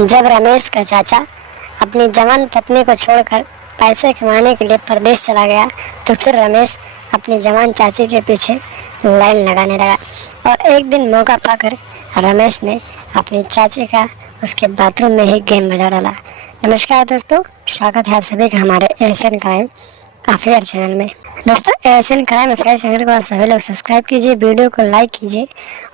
जब रमेश का चाचा अपनी जवान पत्नी को छोड़कर पैसे कमाने के लिए परदेश चला गया तो फिर रमेश अपनी जवान चाची के पीछे लाइन लगाने लगा। और एक दिन मौका पाकर रमेश ने अपनी चाची का उसके बाथरूम में ही गेम बजा डाला। नमस्कार दोस्तों, स्वागत है आप सभी का हमारे एशियन क्राइम अफेयर चैनल में। दोस्तों, एशियन क्राइम अफेयर चैनल को आप सभी लोग सब्सक्राइब कीजिए, वीडियो को लाइक कीजिए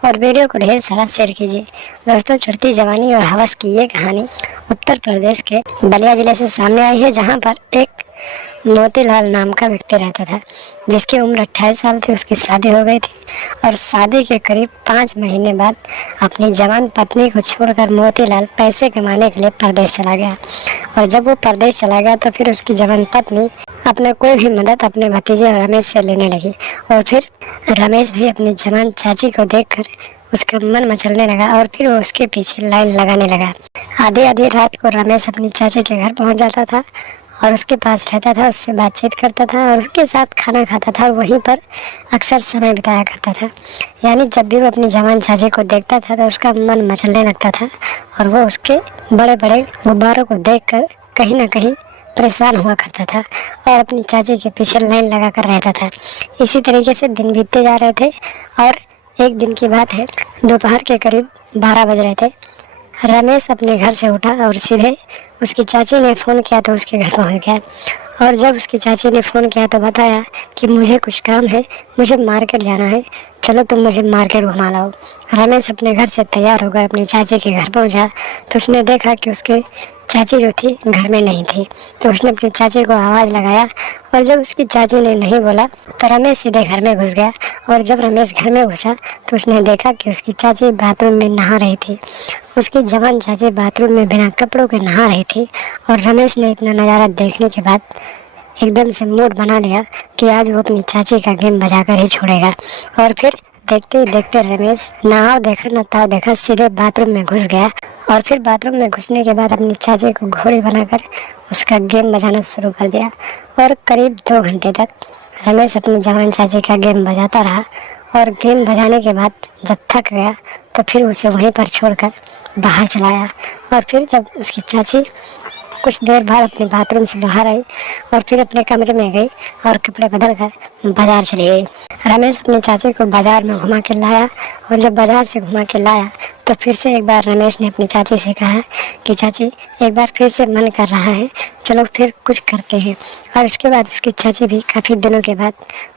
और वीडियो को ढेर सारा शेयर कीजिए। दोस्तों, चढ़ती जवानी और हवस की ये कहानी उत्तर प्रदेश के बलिया जिले से सामने आई है, जहां पर एक मोतीलाल नाम का व्यक्ति रहता था जिसकी उम्र 28 साल थी। उसकी शादी हो गई थी और शादी के करीब 5 महीने बाद अपनी जवान पत्नी को छोड़कर मोतीलाल पैसे कमाने के लिए परदेश चला गया। और जब वो परदेश चला गया तो फिर उसकी जवान पत्नी अपने कोई भी मदद अपने भतीजे रमेश से लेने लगी। और फिर रमेश भी अपनी जवान चाची को देखकर उसका मन मचलने लगा और फिर वो उसके पीछे लाइन लगाने लगा। आधी आधी रात को रमेश अपनी चाची के घर पहुंच जाता था और उसके पास रहता था, उससे बातचीत करता था और उसके साथ खाना खाता था और वहीं पर अक्सर समय बिताया करता था। यानी जब भी वो अपनी जवान चाची को देखता था तो उसका मन मचलने लगता था और वो उसके बड़े बड़े गुब्बारों को देखकर कहीं ना कहीं परेशान हुआ करता था और अपनी चाची के पीछे लाइन लगा कर रहता था। इसी तरीके से दिन बीतते जा रहे थे और एक दिन की बात है, दोपहर के करीब 12 बज रहे थे। रमेश अपने घर से उठा और सीधे उसकी चाची ने फ़ोन किया तो उसके घर पहुंच गया। और जब उसकी चाची ने फ़ोन किया तो बताया कि मुझे कुछ काम है, मुझे मार्केट जाना है, चलो तुम मुझे मार्केट घुमा लाओ। रमेश अपने घर से तैयार होकर अपनी चाची के घर पहुंचा तो उसने देखा कि उसके चाची जो थी घर में नहीं थी। तो उसने अपनी चाची को आवाज़ लगाया और जब उसकी चाची ने नहीं बोला तो रमेश सीधे घर में घुस गया। और जब रमेश घर में घुसा तो उसने देखा कि उसकी चाची बाथरूम में नहा रही थी। उसकी जवान चाची बाथरूम में बिना कपड़ों के नहा रही थी। और रमेश ने इतना नज़ारा देखने के बाद एकदम से मूड बना लिया कि आज वो अपनी चाची का गेम बजाकर ही छोड़ेगा। और फिर देखते ही देखते रमेश नहाओ देखा न ताव देखा सीधे बाथरूम में घुस गया। और फिर बाथरूम में घुसने के बाद अपनी चाची को घोड़ी बनाकर उसका गेम बजाना शुरू कर दिया। और करीब 2 घंटे तक रमेश अपनी जवान चाची का गेम बजाता रहा। और गेम बजाने के बाद जब थक गया तो फिर उसे वहीं पर छोड़कर बाहर चला आया। और फिर जब उसकी चाची कुछ देर बाद अपने बाथरूम से बाहर आई और फिर अपने कमरे में गई और कपड़े बदल कर बाजार चली गई। रमेश अपनी चाची को बाजार में घुमा के लाया और जब बाजार से घुमा के लाया तो फिर से एक बार रमेश ने अपनी चाची से कहा कि चाची एक बार फिर से मन कर रहा है, चलो फिर कुछ करते हैं। और इसके बाद उसकी चाची भी काफ़ी दिनों के बाद,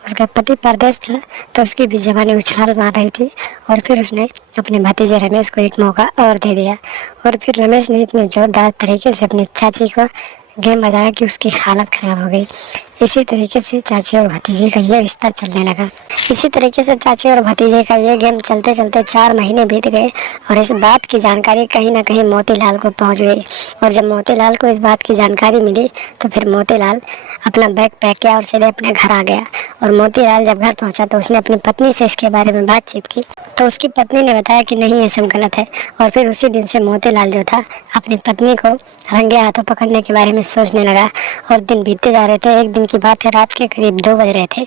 उसका पति परदेश था तो उसकी भी जवानी उछाल मार रही थी और फिर उसने अपने भतीजे रमेश को एक मौका और दे दिया। और फिर रमेश ने इतने जोरदार तरीके से अपनी चाची को गेम बजाया कि उसकी हालत ख़राब हो गई। इसी तरीके से चाची और भतीजे का ये रिश्ता चलने लगा। इसी तरीके से चाची और भतीजे का ये गेम चलते चलते 4 महीने बीत गए और इस बात की जानकारी कहीं ना कहीं मोतीलाल को पहुंच गई। और जब मोतीलाल को इस बात की जानकारी मिली तो फिर मोतीलाल अपना बैग पैक किया और सीधे अपने घर आ गया। और मोतीलाल जब घर पहुंचा तो उसने अपनी पत्नी से इसके बारे में बातचीत की तो उसकी पत्नी ने बताया कि नहीं, ये सब गलत है। और फिर उसी दिन से मोतीलाल जो था अपनी पत्नी को रंगे हाथों पकड़ने के बारे में सोचने लगा। और दिन बीतते जा रहे थे। एक दिन की बात है, रात के करीब 2 बज रहे थे।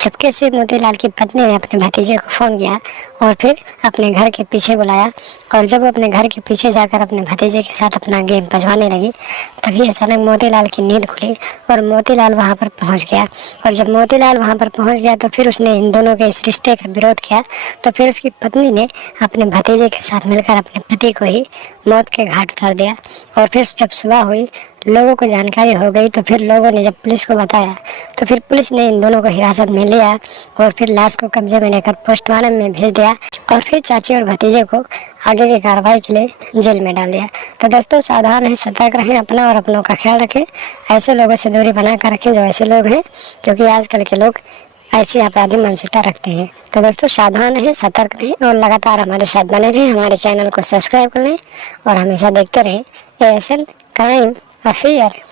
चुपके से मोतीलाल की पत्नी ने अपने भतीजे को फ़ोन किया और फिर अपने घर के पीछे बुलाया। और जब वो अपने घर के पीछे जाकर अपने भतीजे के साथ अपना गेम बजवाने लगी तभी अचानक मोतीलाल की नींद खुली और मोतीलाल वहाँ पर पहुँच गया। और जब मोतीलाल वहाँ पर पहुँच गया तो फिर उसने इन दोनों के इस रिश्ते का विरोध किया। तो फिर उसकी पत्नी ने अपने भतीजे के साथ मिलकर अपने पति को ही मौत के घाट उतार दिया। और फिर जब सुबह हुई, लोगों को जानकारी हो गई तो फिर लोगों ने जब पुलिस को बताया तो फिर पुलिस ने इन दोनों को हिरासत में लिया और फिर लाश को कब्जे में लेकर पोस्टमार्टम में भेज दिया। और फिर चाची और भतीजे को आगे की कार्रवाई के लिए जेल में डाल दिया। तो दोस्तों, सावधान रहें, सतर्क रहें, अपना और अपनों का ख्याल रखें। ऐसे लोगों से दूरी बना कर रखें जो ऐसे लोग हैं, क्योंकि आजकल के लोग ऐसी आपराधिक मानसिकता रखते हैं। तो दोस्तों, सावधान रहें, सतर्क रहें और लगातार हमारे साथ बने रहें। हमारे चैनल को सब्सक्राइब कर लें और हमेशा देखते रहें एशियन क्राइम अफेयर।